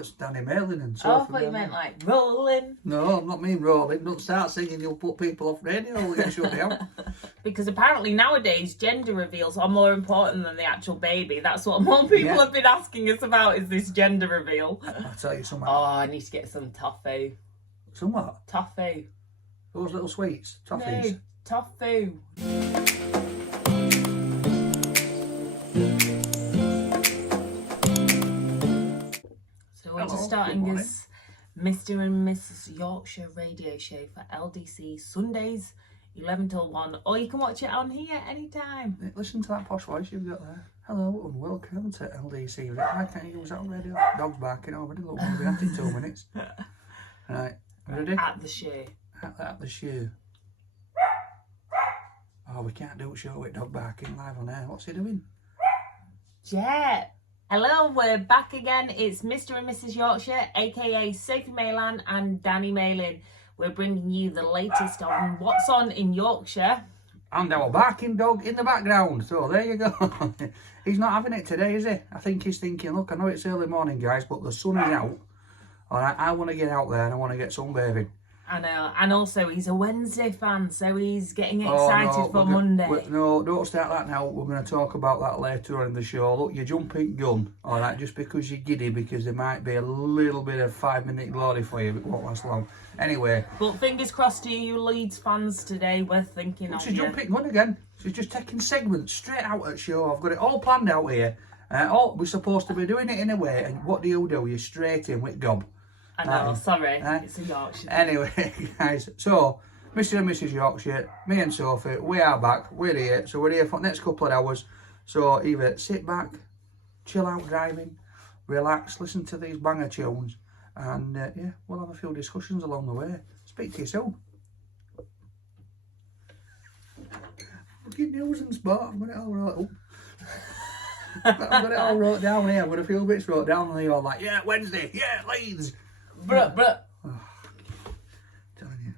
it's Danny Malin and so. Oh, I thought you meant like rolling. No, I'm not mean rolling. Don't start singing, you'll put people off radio, we'll get shut down. Because apparently nowadays gender reveals are more important than the actual baby. That's what more people have been asking us about, is this gender reveal. I'll tell you something. Oh, I need to get some tofu. Some what? Tofu. Those little sweets? Toffees? No, tofu. So we're just starting this Mr. and Mrs. Yorkshire radio show for LDC Sundays, 11 till 1. Or you can watch it on here anytime. Listen to that posh voice you've got there. Hello and welcome to LDC. Why can't you use that on radio? Dog's barking already. Look, we'll be at it in 2 minutes. Right, ready? At the show. At the show. Oh, we can't do a show with dog barking live on air. What's he doing? Yeah. Hello, we're back again. It's Mr. and Mrs. Yorkshire, aka Sophie Maylan and Danny Malin. We're bringing you the latest on what's on in Yorkshire. And our barking dog in the background. So there you go. He's not having it today, is he? I think he's thinking, look, I know it's early morning, guys, but the sun is out. All right, I want to get out there and I want to get sunbathing. I know, and also he's a Wednesday fan, so he's getting excited for Monday. No, don't start that now. We're going to talk about that later on in the show. Look, you're jumping gun, all right, just because you're giddy, because there might be a little bit of 5-minute glory for you, but it won't last long. Anyway. But fingers crossed to you Leeds fans today. We're thinking of she's jumping gun again. She's just taking segments straight out at show. I've got it all planned out here. We're supposed to be doing it in a way, and what do? You're straight in with gob. I know, sorry, it's a Yorkshire. Anyway, guys, so Mr. and Mrs. Yorkshire, me and Sophie, we are back, we're here, so we're here for the next couple of hours. So either sit back, chill out driving, relax, listen to these banger tunes, and yeah, we'll have a few discussions along the way. Speak to you soon. Fucking news and sport, I've got it all wrote up. I've got it all wrote down here, I've got a few bits wrote down, and they're all like, yeah, Wednesday, yeah, Leeds. But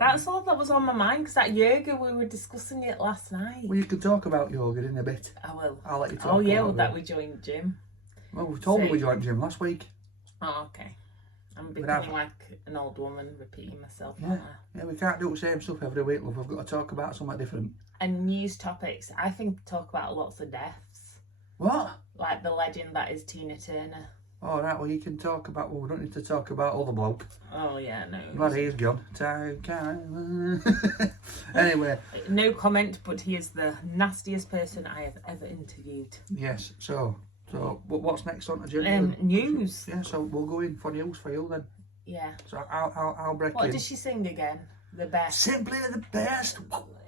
that's all that was on my mind, because that yoga, we were discussing it last night. Well, you can talk about yoga in a bit. I will. I'll let you talk. Oh yeah, well, that we joined gym. Well, we told me we joined gym last week. Oh, okay. I'm becoming like an old woman, repeating myself. Yeah, we can't do the same stuff every week, love. We've got to talk about something different. And news topics. I think talk about lots of deaths. What? Like the legend that is Tina Turner. All right, well, you can talk about... Well, we don't need to talk about other bloke. Oh, yeah, no. Glad he's gone. Anyway. No comment, but he is the nastiest person I have ever interviewed. Yes, so what's next on the agenda? News. Yeah, so we'll go in for news for you then. Yeah. So I'll break in. What does she sing again? The best. Simply the best.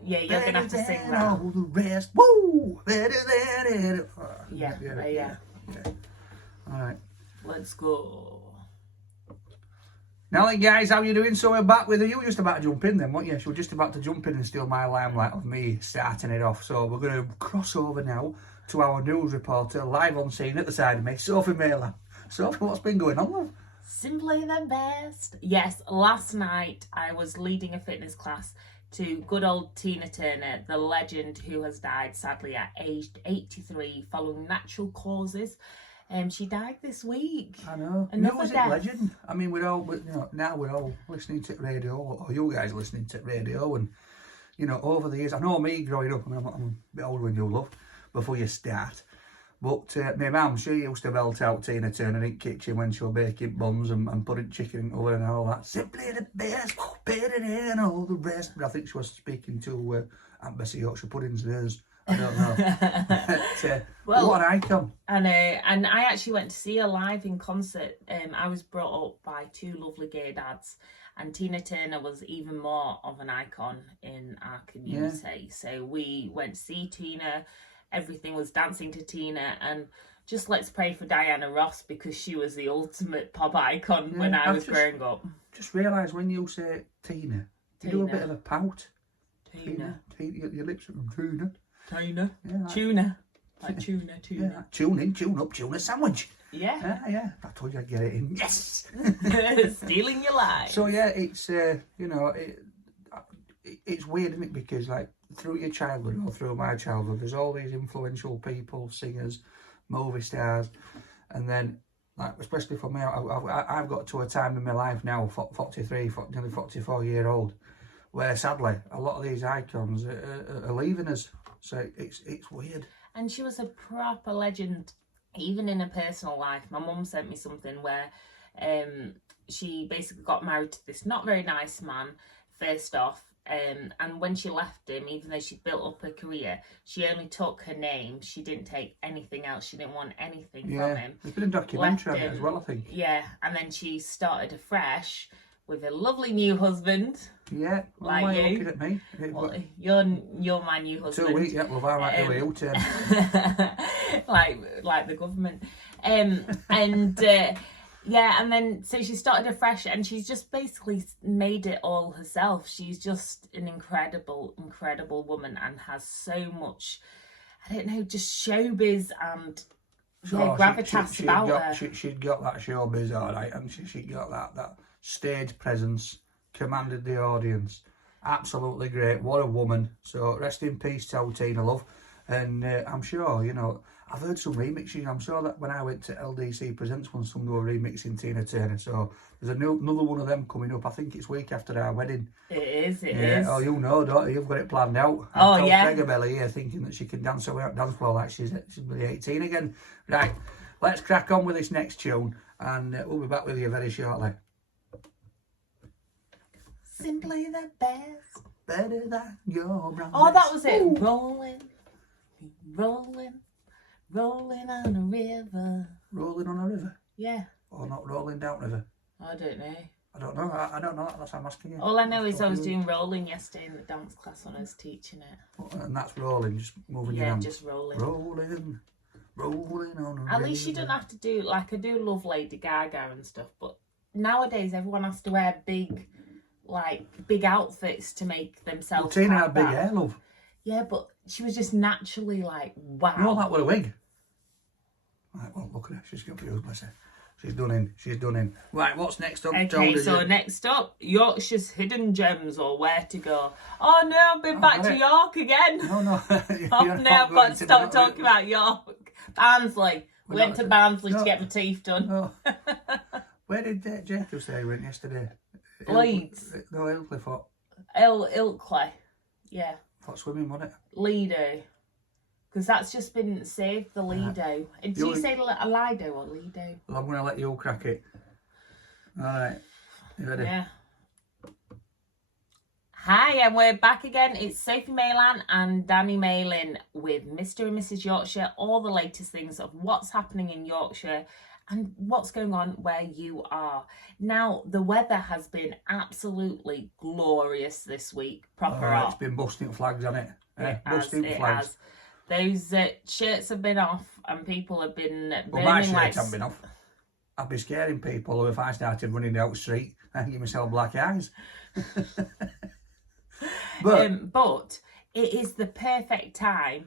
Yeah, you're going to have to sing that. All the rest. Woo! Better than it. Yeah. Okay. All right. Let's go. Now then, guys, how you doing? So we're back with you. You were just about to jump in then, weren't you? She was just about to jump in and steal my limelight of me starting it off. So we're going to cross over now to our news reporter, live on scene at the side of me, Sophie Maylan. Sophie, what's been going on, love? Simply the best. Yes, last night I was leading a fitness class to good old Tina Turner, the legend who has died sadly at aged 83 following natural causes. She died this week. I know. Another death. Legend. I mean, now we're all listening to radio, or you guys listening to radio, and over the years, I know me growing up. I mean, I'm a bit older than you, love. Before you start, but my mum, she used to belt out Tina Turner in the kitchen when she was baking buns and putting chicken into her and all that. Simply the best, better than all the rest. But I think she was speaking to Aunt Bessie Yorkshire Puddings theirs. I don't know. But, what an icon. And I actually went to see her live in concert. I was brought up by two lovely gay dads, and Tina Turner was even more of an icon in our community. Yeah. So we went to see Tina. Everything was dancing to Tina, and just let's pray for Diana Ross, because she was the ultimate pop icon when I was growing up. Just realised when you say Tina, you do a bit of a pout. Tina. Your lips are Tina. Tuna. Yeah, tuna. Like tuna. Yeah, tune in, tune up, tuna sandwich. Yeah. Yeah. I told you I'd get it in. Yes! Stealing your life. So yeah, it's, it's weird, isn't it? Because like through your childhood or through my childhood, there's all these influential people, singers, movie stars, and then like especially for me, I've got to a time in my life now, 43, nearly 44-year-old, where sadly a lot of these icons are leaving us. So it's weird. And she was a proper legend, even in her personal life. My mum sent me something where she basically got married to this not very nice man, first off. And when she left him, even though she'd built up her career, she only took her name. She didn't take anything else. She didn't want anything from him. There's been a documentary on it as well, I think. Yeah, and then she started afresh with a lovely new husband. Yeah, like why you. Are you looking at me? Well, you're my new husband. 2 weeks, yeah, love, I might do a U-turn. like the government. Yeah, and then so she started afresh, and she's just basically made it all herself. She's just an incredible woman, and has so much, I don't know, just showbiz and gravitas about her. She'd got that showbiz, all right, and she got that stage presence, commanded the audience. Absolutely great. What a woman. So rest in peace to Tina, love. And I'm sure, I've heard some remixing. I'm sure that when I went to LDC Presents once, some were remixing Tina Turner. So there's another one of them coming up. I think it's week after our wedding. It is. Oh, you know, don't you? You've got it planned out. Oh, yeah. I've told here thinking that she can dance away at dance floor like she's really 18 again. Right, let's crack on with this next tune, and we'll be back with you very shortly. Simply the best. Better than your brown. Oh, that was it. Ooh. Rolling on a river. Rolling on a river? Yeah. Or not rolling down river? I don't know. I don't know. I don't know. That's what I'm asking you. All I know is I was doing rolling yesterday in the dance class when I was teaching it. And that's rolling, just moving your hands. Yeah, just rolling. Rolling on a river. At least you don't have to do, like, I do love Lady Gaga and stuff, but nowadays everyone has to wear big outfits to make themselves. Well, Tina had big hair, love. Yeah, but she was just naturally like, wow. No, that was a wig. Right, well, look at her. She's confused, bless her. She's done in. Right, what's next up? Okay, so next up, Yorkshire's hidden gems, or where to go. Oh no, I've been back to York again. No. Oh no, I've got to stop talking about York. Barnsley. Went to Barnsley to get my teeth done. No. Where did Jacob say he went yesterday? Leeds. No, Ilkley thought. Ilkley. Yeah. Thought swimming, wasn't it? Lido. Because that's just been saved, the Lido. Did you say Lido or Lido? Well, I'm going to let you crack it. Alright. You ready? Yeah. Hi, and we're back again. It's Sophie Maylan and Danny Malin with Mr. and Mrs. Yorkshire. All the latest things of what's happening in Yorkshire and what's going on where you are. Now, the weather has been absolutely glorious this week. Proper hot. It's been busting flags, hasn't it? Busting flags. Has. Those shirts have been off and people have been burning my shirts haven't been off. I'd be scaring people if I started running down the street and give myself black eyes. But it is the perfect time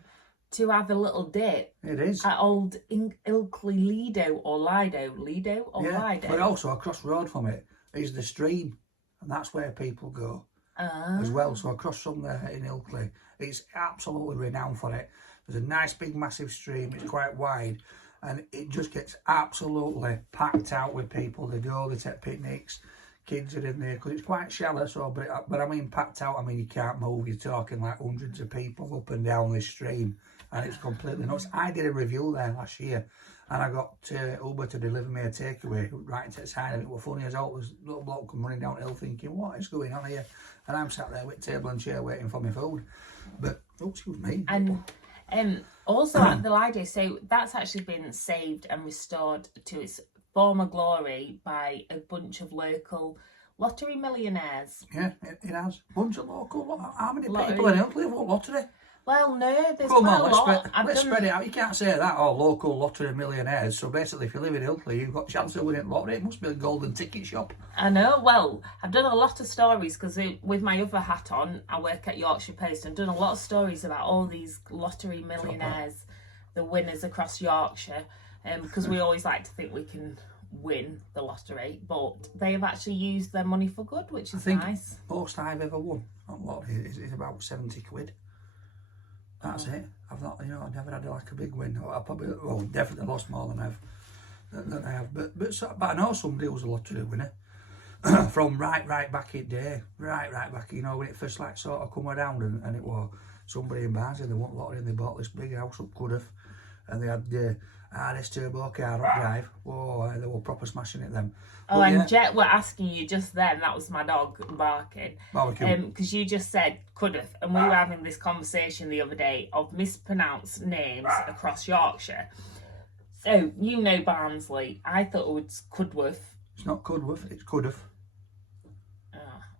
to have a little dip. It is. At old Ilkley Lido or Lido. Lido or Lido. But also across the road from it is the stream, and that's where people go as well. So across from there in Ilkley, it's absolutely renowned for it. There's a nice big massive stream, it's quite wide, and it just gets absolutely packed out with people. They go, they take picnics, kids are in there, because it's quite shallow, so, but I mean packed out, I mean you can't move, you're talking like hundreds of people up and down this stream, and it's completely nuts. I did a review there last year, and I got Uber to deliver me a takeaway right to the side, and it was funny as all. This little bloke come running down the hill thinking, what is going on here? And I'm sat there with table and chair waiting for my food. But, oh, excuse me. And also at the Lido, so that's actually been saved and restored to its former glory by a bunch of local lottery millionaires. Yeah, it has. Bunch of local, how many people in Ilkley have lottery? Well, no, there's Come quite on, a lot. Let's spread it out. You can't say that, local lottery millionaires. So basically, if you live in Ilkley, you've got a chance of winning lottery. It must be a golden ticket shop. I know. Well, I've done a lot of stories because with my other hat on, I work at Yorkshire Post. I've done a lot of stories about all these lottery millionaires, the winners across Yorkshire, because we always like to think we can win the lottery, but they have actually used their money for good, which is nice. Most I've ever won on lottery is about 70 quid. That's it. I've not, I've never had like a big win. I probably, definitely lost more than I've than I have. But I know somebody who's a lottery winner from right back in day, right back. You know when it first like sort of come around and it was somebody in Barnsley. They won lottery and they bought this big house up Cuddiff, and they had RS turbo car up drive. Oh, they were proper smashing it then. Oh, but, and Jet were asking you just then, that was my dog barking. Barbecue. Because you just said Cuddiff, and we were having this conversation the other day of mispronounced names across Yorkshire. So, you know Barnsley. I thought it was Cudworth. It's not Cudworth, it's Cuddiff. Oh.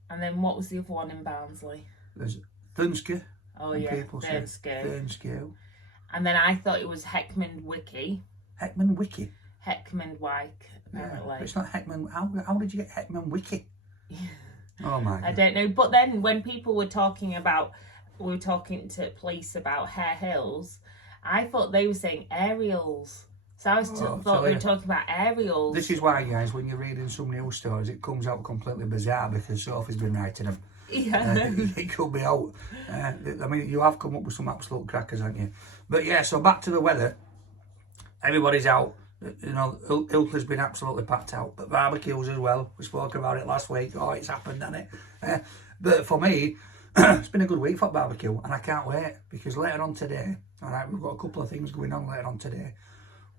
And then what was the other one in Barnsley? There's Thunske. Oh, yeah, Thunske. And then I thought it was Heckman Wiki. Heckman Wiki? Heckman Wike, apparently. Yeah, it's not Heckman. How did you get Heckman Wiki? Oh my God. I don't know. But then when people were talking to police about Hare Hills, I thought they were saying aerials. So I thought we were talking about aerials. This is why, guys, when you're reading some news stories, it comes out completely bizarre because Sophie's been writing them. Yeah. It could be out. I mean, you have come up with some absolute crackers, haven't you? But yeah, so back to the weather. Everybody's out. You know, Ilkla's been absolutely packed out, but barbecues as well. We spoke about it last week. Oh, it's happened, hasn't it? But for me, it's been a good week for barbecue, and I can't wait because later on today, all right, we've got a couple of things going on later on today.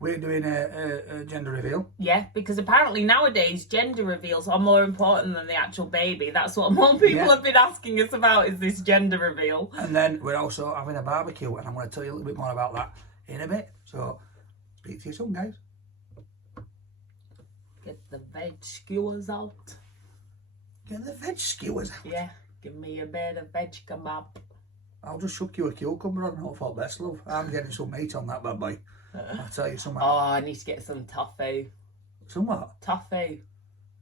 We're doing a gender reveal. Yeah, because apparently nowadays gender reveals are more important than the actual baby. That's what more people have been asking us about, is this gender reveal. And then we're also having a barbecue, and I'm going to tell you a little bit more about that in a bit. So, speak to you soon, guys. Get the veg skewers out. Get the veg skewers out? Yeah, give me a bit of veg kebab. I'll just chuck you a cucumber on, hope for best, love. I'm getting some meat on that bad boy. I'll tell you something. Oh, I need to get some tofu. Some what? Tofu.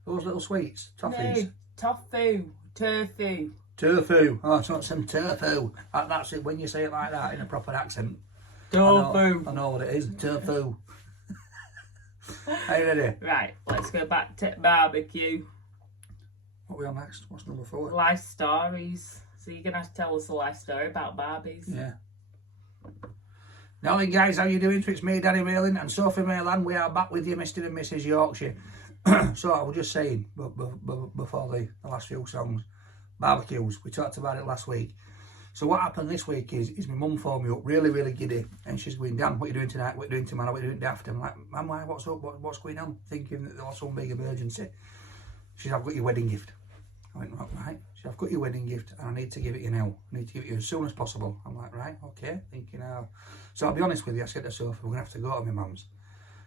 Those little sweets? Toffees? No, tofu. Tofu. Tofu. Oh, it's not some tofu. That's it when you say it like that in a proper accent. Tofu. I know what it is. Tofu. Are you ready? Right, let's go back to barbecue. What are we on next? What's number 4? Life stories. So you're going to have to tell us a life story about Barbies. Yeah. Now then, guys, how you doing? So it's me, Danny Raylan, and Sophie Mayland. We are back with you, Mr. and Mrs. Yorkshire. So I was just saying, before the last few songs, barbecues. We talked about it last week. So what happened this week is my mum phoned me up really giddy, and she's going, Dan, what are you doing tonight? What are you doing tomorrow? What are you doing daft? I'm like, Mum, why? What's up? What's going on? Thinking that there was some big emergency. She said, I've got your wedding gift. I went, right. She said, I've got your wedding gift and I need to give it you now. I need to give it you as soon as possible. I'm like, right, okay. Thinking, So I'll be honest with you, I said to Sophie, we're going to have to go to my mum's.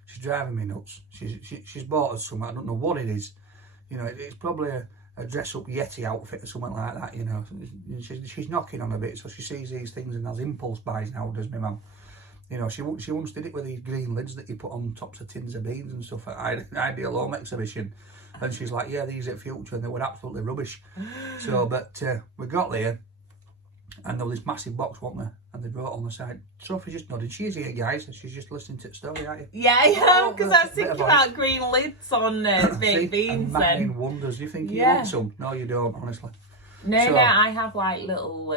She's driving me nuts. She's bought us something. I don't know what it is. You know, it's probably a dress-up Yeti outfit or something like that, you know. She's knocking on a bit, so she sees these things and has impulse buys now, does my mum. You know, she once did it with these green lids that you put on tops of tins of beans and stuff at Ideal Home Exhibition. And she's like, yeah, these are Future, and they were absolutely rubbish. So, but we got there, and there was this massive box, wasn't there? And they brought it on the side. Sophie just nodded. She's here, guys, and she's just listening to the story, aren't you? Yeah, because I was thinking about green lids on baked beans. And wonders. Do you think you want some? No, you don't, honestly. No, I have like little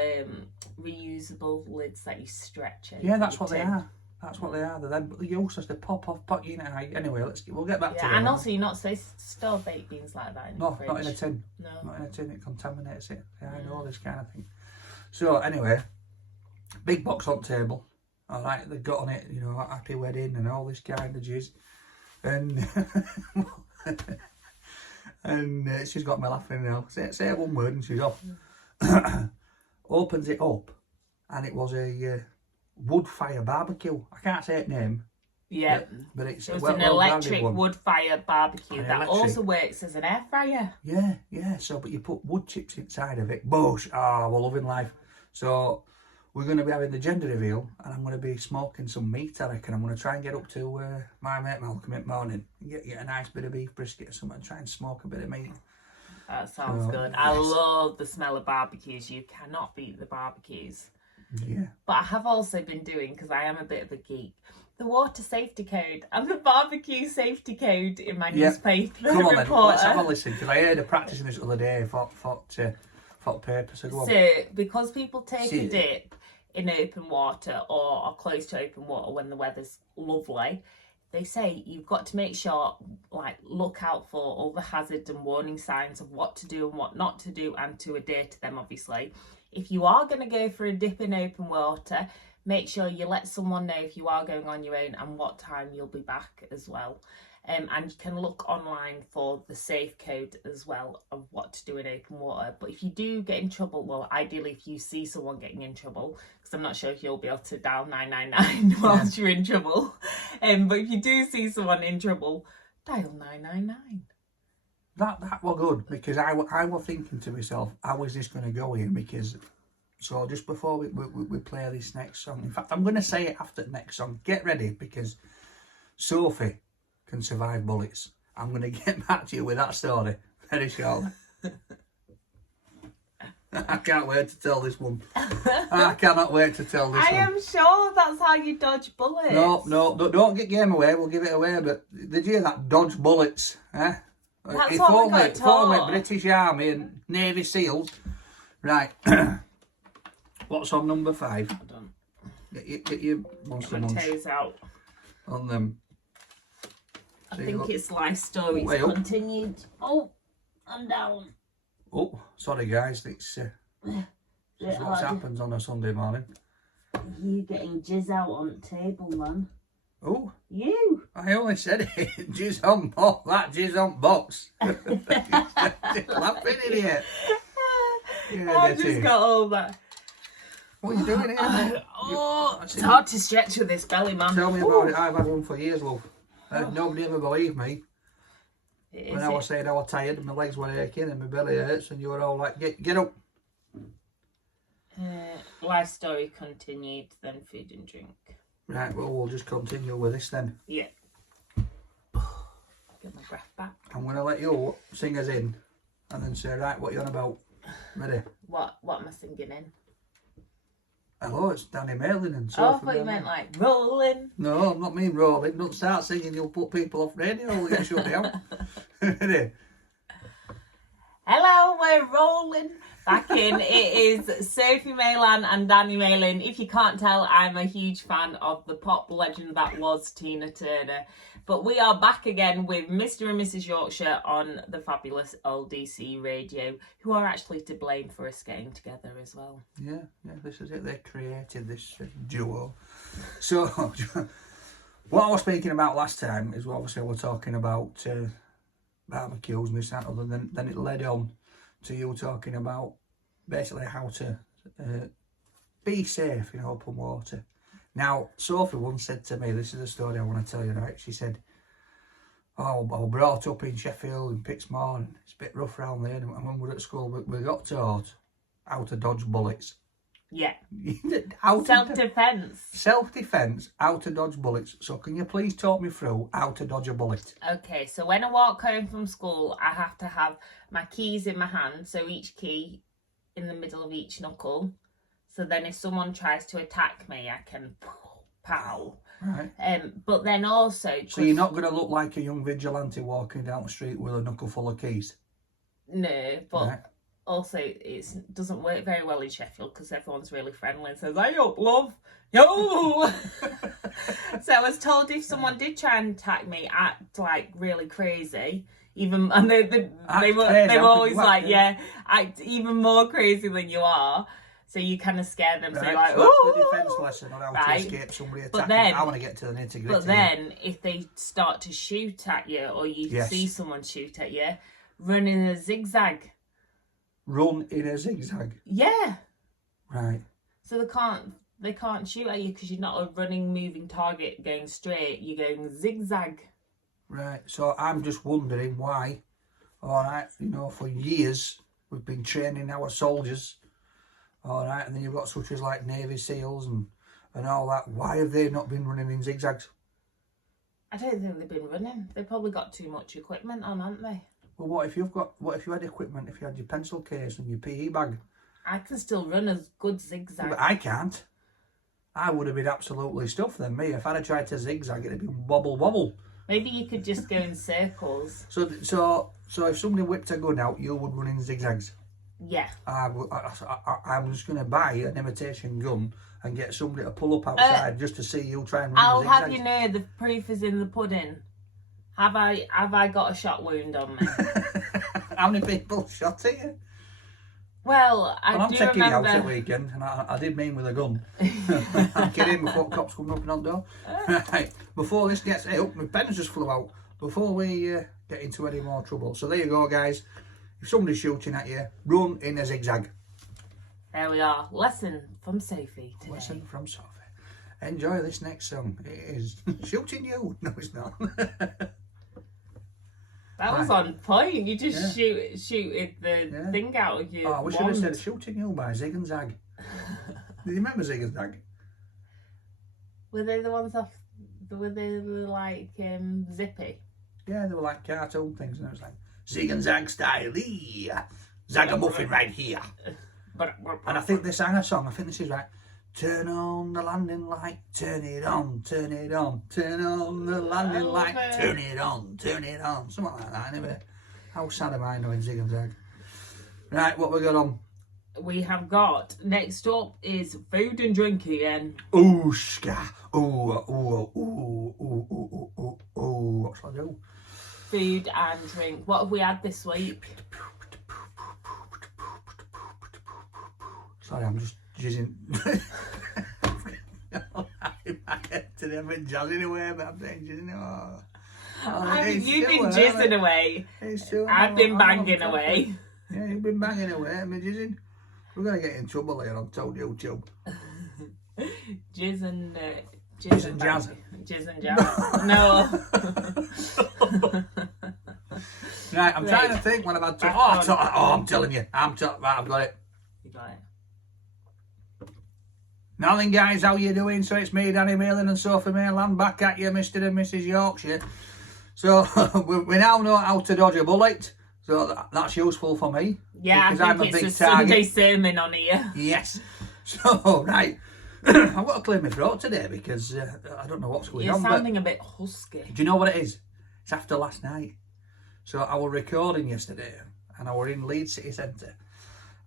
reusable lids that you stretch. Yeah, that's what they are. That's what they are. They're them, but they're useless. They pop off, pop you in an eye. Anyway, we'll get back to it. And also, you're not supposed to store baked beans like that in the fridge. Not in a tin. No. Not in a tin. It contaminates it. Yeah, I know this kind of thing. So anyway, big box on table. All right, they've got on it, you know, happy wedding and all this kind of jizz. And and she's got me laughing now. Say one word and she's off. Opens it up, and it was a wood fire barbecue. I can't say its name. Yeah, but it's an electric wood fire barbecue that also works as an air fryer. Yeah. So, but you put wood chips inside of it. Bosh! Ah, we're loving life. So, we're going to be having the gender reveal, and I'm going to be smoking some meat. I reckon I'm going to try and get up to my mate Malcolm in the morning and get a nice bit of beef brisket or something, and try and smoke a bit of meat. That sounds good. Yes. I love the smell of barbecues. You cannot beat the barbecues. Yeah. But I have also been doing, because I am a bit of a geek, the water safety code and the barbecue safety code in my newspaper. Come on then, let's have a listen, because I heard her practicing this the other day for paper. So, go on. So, because people take a dip in open water or are close to open water when the weather's lovely, they say you've got to make sure, like, look out for all the hazards and warning signs of what to do and what not to do, and to adhere to them, obviously. If you are going to go for a dip in open water, make sure you let someone know if you are going on your own and what time you'll be back as well. And you can look online for the safe code as well of what to do in open water. But if you do get in trouble, well, ideally if you see someone getting in trouble, because I'm not sure if you'll be able to dial 999 whilst you're in trouble. But if you do see someone in trouble, dial 999. That was good, because I was thinking to myself, how is this going to go here? Because, so just before we play this next song, in fact, I'm going to say it after the next song. Get ready, because Sophie can survive bullets. I'm going to get back to you with that story very shortly. I can't wait to tell this one. I cannot wait to tell this one. I am sure that's how you dodge bullets. No, don't get game away. We'll give it away. But did you hear that? Dodge bullets. Eh? That's what we got taught. Formerly British Army and Navy SEALs. Right. What's on number 5? I don't. Get your monster munch Toes out. on them. I think it's life stories continued. Oh, I'm down. Oh, sorry guys, it's what happens on a Sunday morning. You getting jizz out on the table, man? Oh, You? I only said it. Jizz on box. That jizz on box. Laughing in here. Yeah, I just got all that. What are you doing here? It's hard to stretch with this belly, man. Tell me about it. I've had one for years, love. Nobody ever believed me when I was saying I was tired and my legs were aching and my belly hurts, and you were all like, get up. Life story continued, then food and drink. Right, well, we'll just continue with this then. Yeah. Get my breath back. I'm going to let you sing us in and then say, right, what you on about? Ready? What am I singing in? Hello, it's Danny Malin and Oh, I Sophie. thought you meant like rolling. No, I'm not mean rolling. Don't start singing, you'll put people off radio. We'll get shut down. Ready? Hello, we're rolling. Back in. It is Sophie Maylan and Danny Malin. If you can't tell, I'm a huge fan of the pop legend that was Tina Turner. But we are back again with Mr. and Mrs. Yorkshire on the fabulous LDC radio, who are actually to blame for us getting together as well. Yeah, this is it. They created this duo. So, what I was speaking about last time is obviously we're talking about barbecues and this and that, and then it led on to you talking about basically how to be safe in open water. Now, Sophie once said to me, this is a story I want to tell you, right? She said, oh, I was brought up in Sheffield and Pixmore, and it's a bit rough around there, and when we were at school, we got taught how to dodge bullets. Yeah. Self-defense. Self-defense, how to dodge bullets. So can you please talk me through how to dodge a bullet? Okay, so when I walk home from school, I have to have my keys in my hand, so each key in the middle of each knuckle. So then if someone tries to attack me, I can pow. Right. But then also... So you're not going to look like a young vigilante walking down the street with a knuckle full of keys? No, but... Right. Also, it doesn't work very well in Sheffield because everyone's really friendly and says, "Hey up, love, yo." So I was told if someone did try and attack me, act like really crazy, and they were always like, "Yeah, act even more crazy than you are." So you kind of scare them, right. so you're like, so that's the defence lesson on how to right. escape somebody attacking. But then, I want to get to the nitty-gritty. But then, if they start to shoot at you, or you yes. see someone shoot at you, run in a zigzag. Run in a zigzag. Yeah. Right. So they can't shoot at you because you're not a running, moving target going straight. You're going zigzag. Right. So I'm just wondering why. All right. You know, for years we've been training our soldiers. All right, and then you've got such as like Navy SEALs and all that. Why have they not been running in zigzags? I don't think they've been running. They've probably got too much equipment on, haven't they? Well, what if you had equipment? If you had your pencil case and your PE bag? I can still run a good zigzag. But I can't. I would have been absolutely stuffed then. Me, if I'd have tried to zigzag, it'd have been wobble wobble. Maybe you could just go in circles. So if somebody whipped a gun out, you would run in zigzags. Yeah. I'm just going to buy an imitation gun and get somebody to pull up outside just to see you try and run I'll zigzags. have you know the proof is in the pudding. Have I got a shot wound on me? How many people shot at you? Well, I'm do taking you out remember. at weekend, and I did mean with a gun. I'm kidding, before cops come knocking on the door. Right, before this gets... Hey, my pens just flew out. Before we get into any more trouble. So there you go, guys. If somebody's shooting at you, run in a zigzag. There we are. Lesson from Sophie today. Lesson from Sophie. Enjoy this next song. It is shooting you. No, it's not. That was on point. You just shooted the thing out of you. Oh, I wish I'd have said Shooting You by Zig and Zag. Do you remember Zig and Zag? Were they the ones off? Were they like zippy? Yeah, they were like cartoon things, and it was like Zig and Zag style. Zagamuffin right here. And I think they sang a song. I think this is right. Turn on the landing light, turn it on, turn it on, turn on the landing light, turn it on, something like that. Anyway, how sad am I knowing Zig and Zag? Right, what we got on? We have got next up is food and drink again. Ooh, ska. Ooh. What shall I do? Food and drink. What have we had this week? Sorry, I'm just jizzing. Today I've been jazzing away, but I'm saying jizzing. You've been jizzing away. I've been banging away. Yeah, you've been banging away. I've been jizzing. We're going to get in trouble here on Told YouTube. Jizz and jazz. Jizz and jazz. No. Right, I'm trying to think when I've had to. I'm telling you. Right, I've got it. You got it. Now then, guys, how you doing? So it's me, Danny Malin and Sophie Mainland, back at you, Mr. and Mrs. Yorkshire. So we now know how to dodge a bullet. So that's useful for me. Yeah, because I think it's a Sunday sermon on here. Yes. So, right. I've got to clear my throat today because I don't know what's going on. You're sounding a bit husky. Do you know what it is? It's after last night. So I was recording yesterday and I were in Leeds City Centre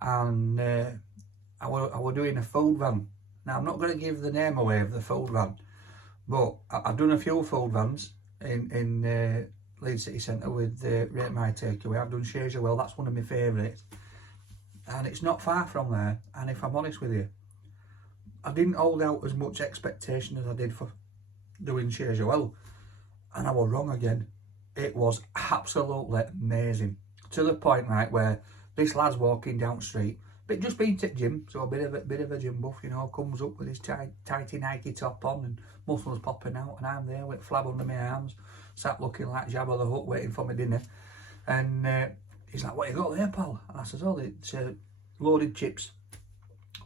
and I were doing a food van. Now, I'm not going to give the name away of the food van, but I've done a few food vans in Leeds City Centre with Rate My Takeaway. I've done Shares Well, that's one of my favourites. And it's not far from there. And if I'm honest with you, I didn't hold out as much expectation as I did for doing Shares Well. And I was wrong again. It was absolutely amazing. To the point, right, where this lad's walking down the street, but just been to the gym, so a bit of a gym buff, you know, comes up with his tighty Nike top on and muscles popping out, and I'm there with flab under my arms, sat looking like Jabba the Hutt waiting for my dinner. And he's like, "What you got there, pal?" And I says, "Oh, it's loaded chips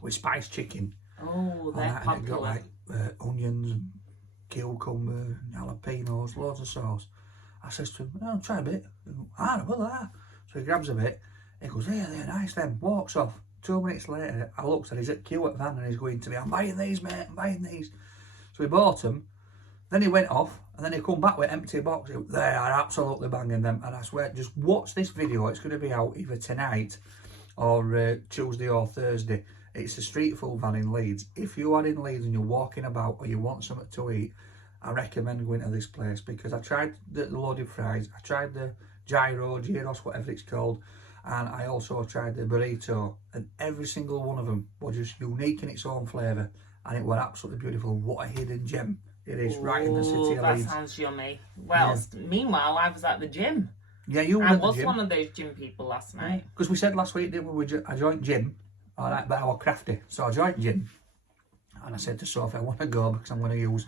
with spiced chicken." Oh, they're popular. And it got like onions and cucumber, and jalapenos, loads of sauce. I says to him, "Oh, try a bit." So he grabs a bit. He goes, "Yeah, they're nice then." Walks off. 2 minutes later, I looked and he's at queue at van and he's going to me, "I'm buying these, mate, I'm buying these." So he bought them. Then he went off and then he come back with empty box. They are absolutely banging them. And I swear, just watch this video. It's going to be out either tonight or Tuesday or Thursday. It's a street food van in Leeds. If you are in Leeds and you're walking about or you want something to eat, I recommend going to this place because I tried the loaded fries, I tried the gyros, whatever it's called, and I also tried the burrito, and every single one of them was just unique in its own flavour, and it was absolutely beautiful. What a hidden gem it is. Ooh, right in the city of Leeds. That sounds yummy. Well, meanwhile, I was at the gym. Yeah, you were I at the was gym. One of those gym people last night. Because we said last week, didn't we, I joined gym, all right, but I was crafty, so I joined gym, and I said to Sophie, I want to go because I'm going to use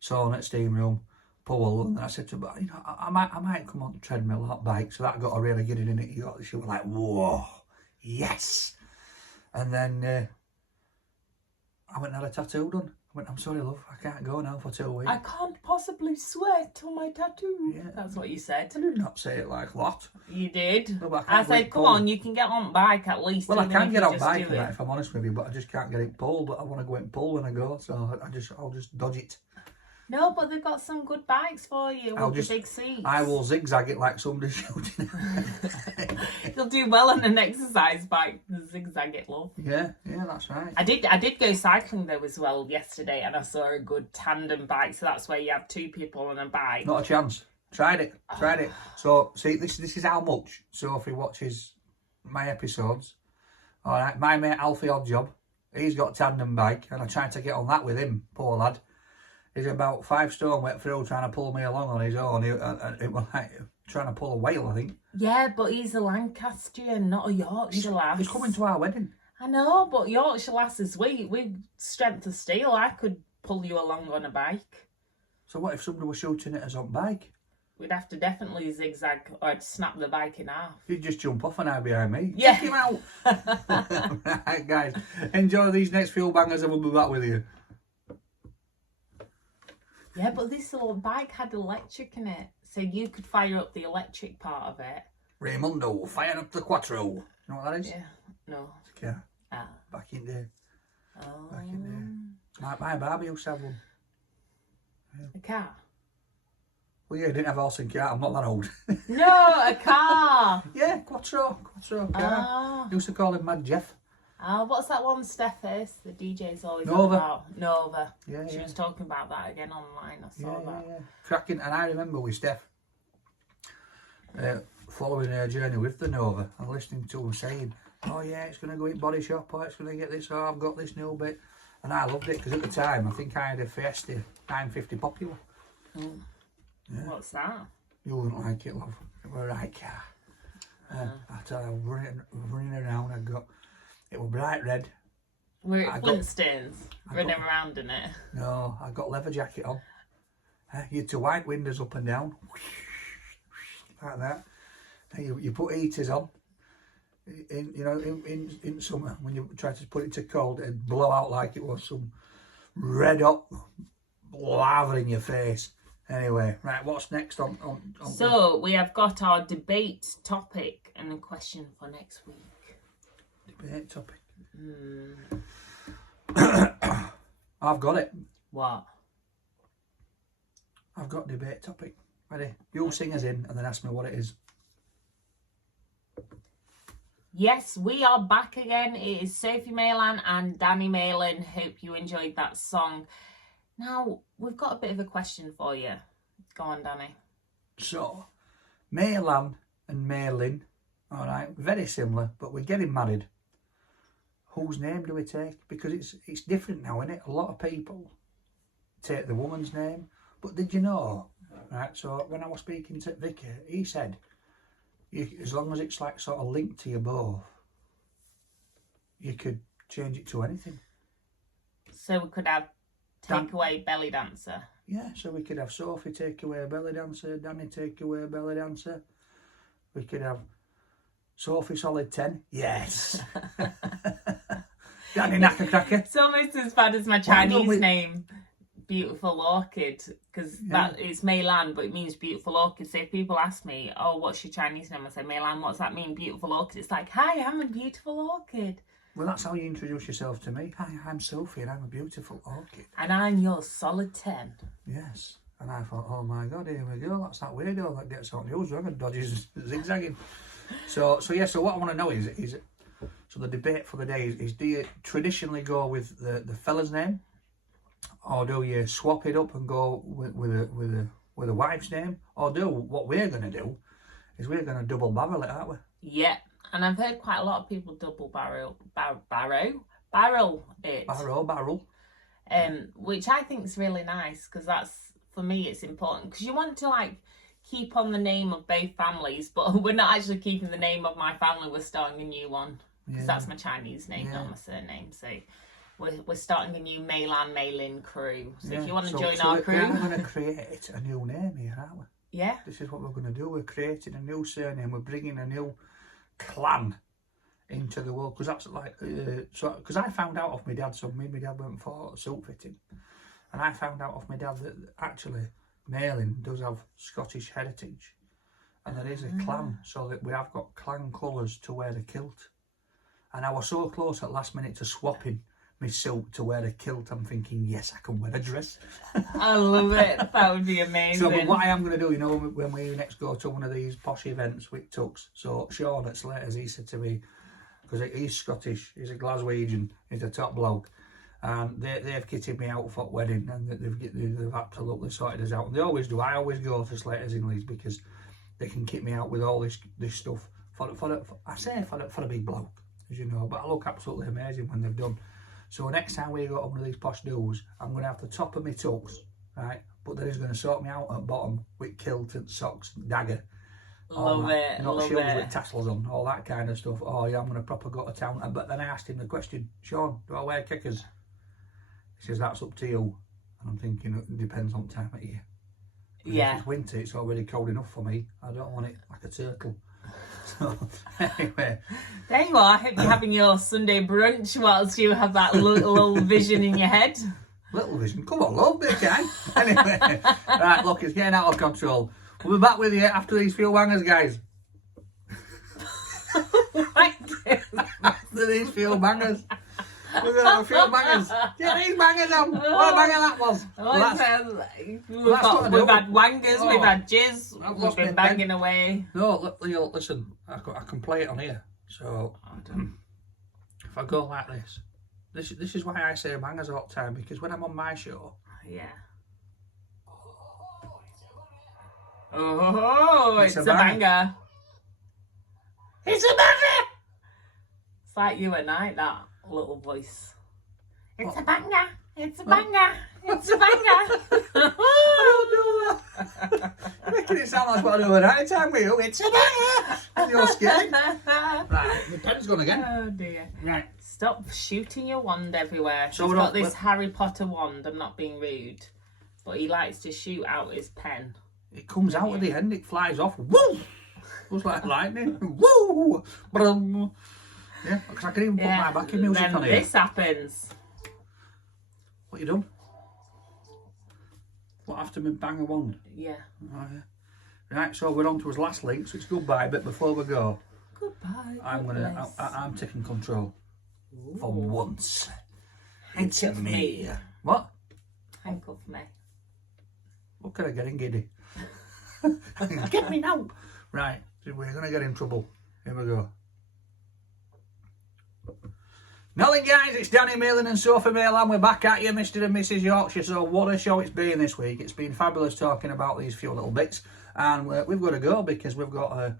sauna, steam room, pool, and I said to her, you know, I might come on the treadmill, hot bike. So that got her really getting in it. She was like, "Whoa, yes!" And then I went and had a tattoo done. I went, "I'm sorry, love, I can't go now for 2 weeks. I can't possibly sweat on my tattoo." Yeah. That's what you said. I did not say it like that. You did. No, but I said, "Come on, you can get on bike at least." Well, I can get on bike, right, if I'm honest with you, but I just can't get it pulled. But I want to go and pull when I go, so I'll just dodge it. No, but they've got some good bikes for you with the big seats. I will zigzag it like somebody's shooting. They'll do well on an exercise bike. Zigzag it, love. Yeah, that's right. I did go cycling though as well yesterday, and I saw a good tandem bike. So that's where you have two people on a bike. Not a chance. Tried it. So see, this is how much Sophie watches my episodes. All right, my mate Alfie Oddjob, he's got a tandem bike, and I tried to get on that with him. Poor lad. He's about 5 stone wet through trying to pull me along on his own. It was like trying to pull a whale, I think. Yeah, but he's a Lancastrian, not a Yorkshire lass. He's coming to our wedding. I know, but Yorkshire lasses, we strength of steel. I could pull you along on a bike. So what if somebody was shooting at us on bike? We'd have to definitely zigzag or I'd snap the bike in half. You'd just jump off and I'd behind me. Yeah. Check him out. Right, guys, enjoy these next few bangers and we'll be back with you. Yeah, but this little bike had electric in it, so you could fire up the electric part of it. Raimundo, fire up the Quattro. You know what that is? Yeah, no. It's a car. Ah. Back in there. Oh. Back in there. My Barbie used to have one. A car? Well, yeah, I didn't have a horse and cart. I'm not that old. No, a car. Yeah, Quattro car. Oh. Used to call him Mad Jeff. Oh, what's that one Steph is? The DJ's always Nova. on about. Nova. Yeah, She was talking about that again online. I saw that. Yeah. Cracking. And I remember with Steph, following her journey with the Nova and listening to her saying, oh yeah, it's going to go in body shop, or it's going to get this, or I've got this new bit. And I loved it because at the time, I think I had a Fiesta 950 Popular. Mm. Yeah. What's that? You wouldn't like it, love. It was a right car. I tell you, running around, it was bright red. We're at Flintstones, running around in it. No, I got leather jacket on. You had two white windows up and down. Like that. You put heaters on. In summer, when you try to put it to cold, it'd blow out like it was some red hot lava in your face. Anyway, right, what's next on So we have got our debate topic and a question for next week. debate topic? I've got it. What? I've got debate topic. Ready? You'll sing us in and then ask me what it is. Yes, we are back again. It is Sophie Maylan and Danny Maylan. Hope you enjoyed that song. Now, we've got a bit of a question for you. Go on, Danny. So, Maylan and Maylin, all right, very similar, but we're getting married. Whose name do we take? Because it's different now, isn't it? A lot of people take the woman's name. But did you know, right, so when I was speaking to Vicky, he said, as long as it's like sort of linked to you both, you could change it to anything. So we could have takeaway belly dancer. Yeah, so we could have Sophie take away belly dancer, Danny take away belly dancer. We could have Sophie solid 10. Yes. Danny knacker cracker. It's almost as bad as my Chinese name, Beautiful Orchid, because that it's Maylan, but it means beautiful orchid. So if people ask me, oh, what's your Chinese name? I say, Maylan, what's that mean, beautiful orchid? It's like, hi, I'm a beautiful orchid. Well, that's how you introduce yourself to me. Hi, I'm Sophie and I'm a beautiful orchid. And I'm your solid 10. Yes. And I thought, oh my God, here we go. That's that weirdo that gets on news and dodges zigzagging. So what I want to know is so the debate for the day is do you traditionally go with the fella's name, or do you swap it up and go with a wife's name, or do what we're going to do is we're going to double barrel it, aren't we? Yeah, and I've heard quite a lot of people double barrel it. Barrel. Which I think is really nice, because that's, for me, it's important, because you want to like keep on the name of both families, but we're not actually keeping the name of my family. We're starting a new one, because that's my Chinese name, not my surname. So we're starting a new Maylan Maylin crew. So if you want to join our crew, we're going to create a new name here, aren't we? Yeah. This is what we're going to do. We're creating a new surname. We're bringing a new clan into the world, because that's like because I found out off my dad. So me and my dad went for suit fitting, and I found out off my dad that actually Maylin does have Scottish heritage, and there is a clan, so that we have got clan colours to wear the kilt. And I was so close at last minute to swapping my suit to wear a kilt, I'm thinking, yes, I can wear a dress. I love it. That would be amazing. So, but what I am going to do, you know, when we next go to one of these posh events with Tux, so Sean at Slater's, he said to me, because he's Scottish, he's a Glaswegian, he's a top bloke, and they've kitted me out for the wedding, and they've absolutely sorted us out. And they always do. I always go to Slater's in Leeds because they can kit me out with all this stuff for a big bloke, as you know. But I look absolutely amazing when they've done. So next time we go to one of these posh do's, I'm going to have the top of my tux, right? But then he's going to sort me out at bottom with kilt and socks and dagger. Love it, not love shoes it. with tassels on, all that kind of stuff. Oh yeah, I'm going to proper go to town. But then I asked him the question, Sean, do I wear kickers? He says, that's up to you. And I'm thinking, it depends on the time of year. Yeah. If it's winter, it's already cold enough for me. I don't want it like a turtle. So, anyway. There you are. I hope you're having your Sunday brunch whilst you have that little vision in your head. Little vision? Come on, love, big time. Anyway. Right, look, it's getting out of control. We'll be back with you after these few bangers, guys. After these few bangers. We're going to have a few bangers. Get these bangers on. What a banger that was. We've had wangers, we've had jizz, I've we've lost been my banging pen. away. No, listen, I can play it on here. So, if I go like this is why I say bangers all the time, because when I'm on my show... Yeah. Oh, it's a banger. It's a banger! It's like you at night, that little voice. It's a banger! It's a banger! It's a banger! I don't do that. You're making it sound like what I do at night time with you. It's a banger! And you're scared. Right, my pen's gone again. Oh dear. Right. Stop shooting your wand everywhere. So He's got this Harry Potter wand, I'm not being rude. But he likes to shoot out his pen. It comes out at the end, it flies off. Woo! Goes like lightning. Woo! Brum. Yeah, because I can even put my backing music then on here. This happens. What you done? What, after me bang a wand? Yeah. Oh, yeah. Right, so we're on to his last link, so it's goodbye, but before we go, Goodbye. I'm taking control. Ooh. For once. It's Handcuff me. me. What? Handcuff me. Look at her getting giddy. Get me now. Right, so we're going to get in trouble. Here we go. Now then, guys, it's Danny Millen and Sophie Mail, and we're back at you, Mr. and Mrs. Yorkshire. So what a show it's been this week. It's been fabulous talking about these few little bits. And we've got to go because we've got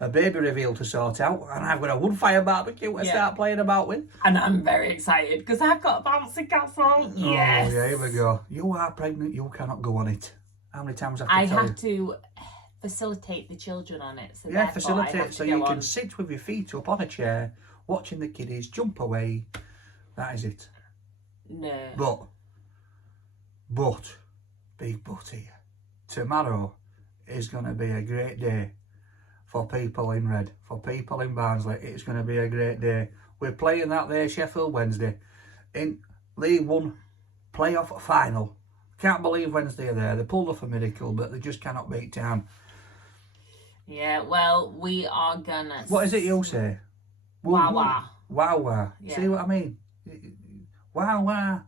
a baby reveal to sort out. And I've got a wood fire barbecue to start playing about with. And I'm very excited because I've got a bouncy castle. Yes. Oh, yeah, here we go. You are pregnant, you cannot go on it. How many times have I have to facilitate the children on it. So yeah, facilitate so you can on. sit with your feet up on a chair, watching the kiddies jump away. That is it. No. But, big but here. Tomorrow is going to be a great day for people in Red, for people in Barnsley. It's going to be a great day. We're playing that there Sheffield Wednesday in League One playoff final. Can't believe Wednesday are there. They pulled off a miracle, but they just cannot beat Town. Yeah, well, we are gonna... What is it you say? Wah wah. Wah wah. Yeah. See what I mean? Wah wah.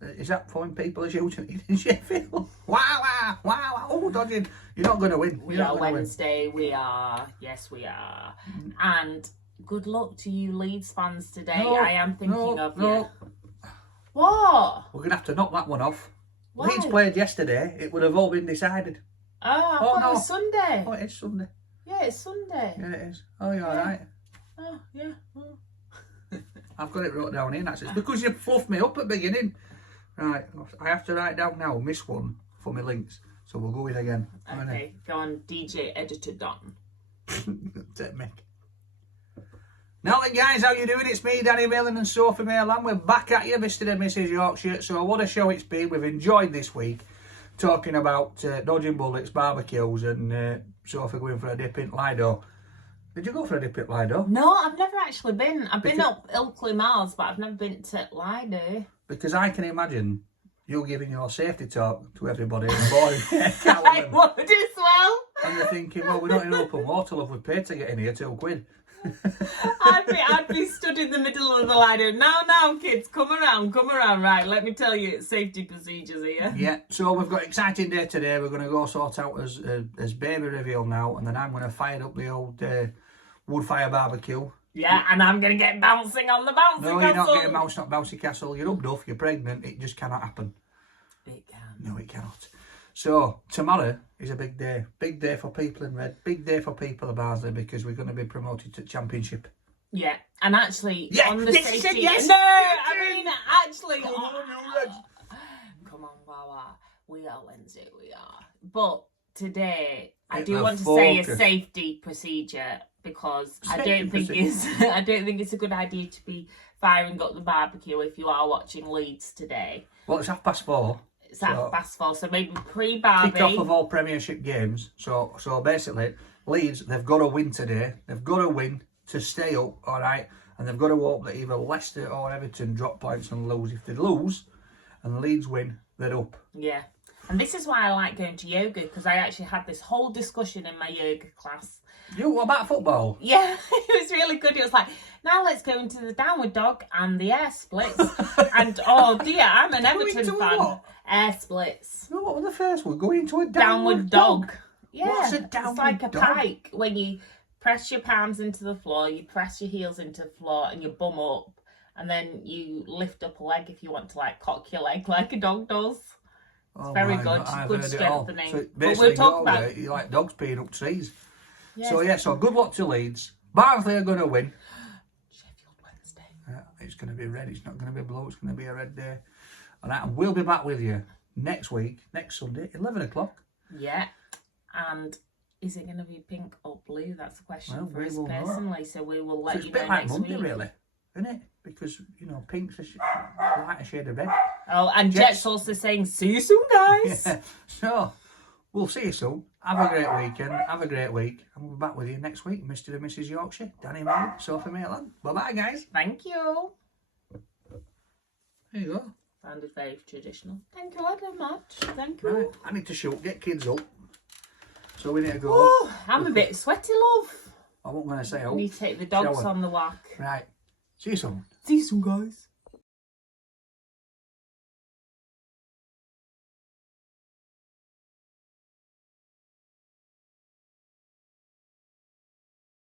Is that for when people are shooting in Sheffield? Wah wah. Wah wah. Oh, dodging. You're not going to win. We are Wednesday. We are. Yes, we are. And good luck to you Leeds fans today. No, I am thinking of no. you. What? We're going to have to knock that one off. Why? Leeds played yesterday. It would have all been decided. Oh, I thought it was Sunday. Oh, it is Sunday. Yeah, it's Sunday. Yeah, it is. Oh, you're all right. Oh, yeah. Oh. I've got it wrote down here. That's it. It's because you fluffed me up at the beginning. Right, I have to write down now, miss one for my links. So we'll go in again. Okay, go on DJ Editor Don. Take me. Now then, guys, how you doing? It's me, Danny Millen and Sophie Mail, and we're back at you, Mr. and Mrs. Yorkshire. So what a show it's been. We've enjoyed this week talking about dodging bullets, barbecues, and Sophie going for a dip in Lido. Did you go for a dip at Lido? No, I've never actually been. I've been up Ilkley Miles, but I've never been to Lido. Because I can imagine you giving your safety talk to everybody and boy, I would as well. and you're thinking, well, we're not in open water, love, we paid to get in here, £2. I'd be stood in the middle of the line. Now, kids, come around. Right, let me tell you, it's safety procedures here. Yeah, so we've got an exciting day today. We're going to go sort out as baby reveal now, and then I'm going to fire up the old wood fire barbecue. Yeah, and I'm going to get bouncing on the bouncy castle. No, you're not getting bouncing on bouncy castle. You're up duff, you're pregnant. It just cannot happen. It can. No, it cannot. So tomorrow is a big day. Big day for people in red. Big day for people of Barnsley because we're going to be promoted to championship. Yeah, and actually on the yes, safety. yes. No, I mean actually. Come on, you Reds. Come on, Wawa. We are Wednesday. We are. But today, I Hit do the want to say a focus. safety procedure because I Safety don't think procedure. I don't think it's a good idea to be firing up the barbecue if you are watching Leeds today. Well, it's 4:30. It's at So- past 4, so maybe pre-Barbie. Kick off of all Premiership games. So basically, Leeds, they've got to win today. They've got to win to stay up, all right? And they've got to hope that either Leicester or Everton drop points and lose. If they lose and Leeds win, they're up. Yeah. And this is why I like going to yoga, because I actually had this whole discussion in my yoga class. What about football? Yeah, it was really good. It was like, now let's go into the downward dog and the air splits. And oh dear, I'm an Go Everton into a fan. what? Air splits. No, what was the first one? Go into a Downward dog. Yeah, What's a it's downward like a dog? pike when you press your palms into the floor, you press your heels into the floor and you bum up, and then you lift up a leg if you want to like cock your leg like a dog does. Oh Very my good. God, I've Good heard it all. strengthening. So But basically, we'll talk yoga, about- you like dogs peeing up trees. Yes. So yeah, so good luck to Leeds. Barnsley are going to win. Sheffield Wednesday. It's going to be red. It's not going to be blue. It's going to be a red day. And we'll be back with you next week, next Sunday, 11 o'clock. Yeah. And is it going to be pink or blue? That's the question Well, for we us will know. personally. So we will So let it's a you bit know like next Monday, week. really, isn't it? Because, pink's a lighter shade of red. Oh, and Jets- Jet's also saying, see you soon, guys. Yeah. So, we'll see you soon. Have a great weekend. Have a great week. And we'll be back with you next week. Mr. and Mrs. Yorkshire, Danny May, Sophie Maitland. Bye-bye, guys. Thank you. There you go. Sounded very traditional. Thank you very much. Thank you. Right, I need to shoot, get kids up. So we need to go. Oh, I'm a bit sweaty, love. I wasn't going to say, I need to take the dogs shower. on the walk. Right. See you soon. See you soon, guys.